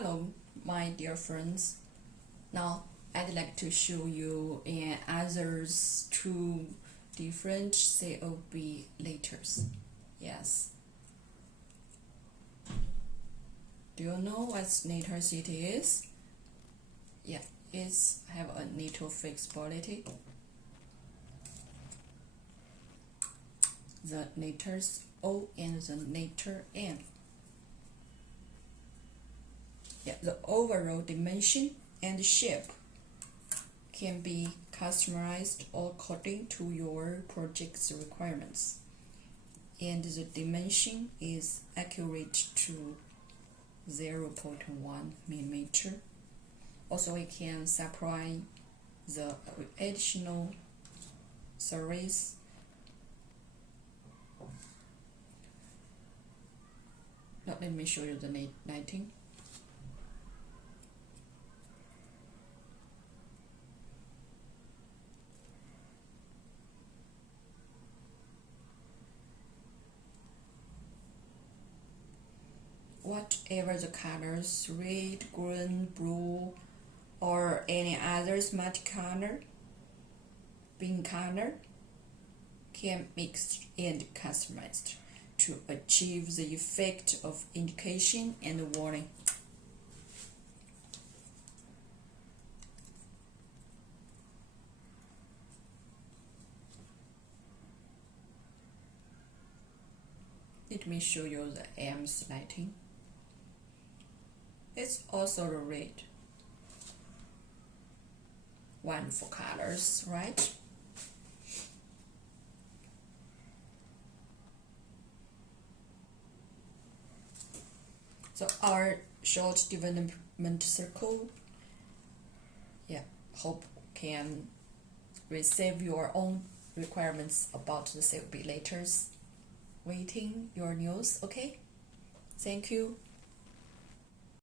Hello, my dear friends. Now, I'd like to show you others two different COB letters. Yes. Do you know what letters it is? Yeah, it's have a little flexibility. The letters O and the letter N. Yeah, the overall dimension and shape can be customized according to your project's requirements, and the dimension is accurate to 0.1 millimeter. Also, we can supply the additional service. Now, let me show you the lighting. Whatever the colors, red, green, blue, or any other multicolor, bean color, can mix and customized to achieve the effect of indication and warning. Let me show you the M's lighting. It's also the red. Wonderful colors, right? So our short development circle, hope can receive your own requirements about the COB letters. Waiting your news, okay? Thank you.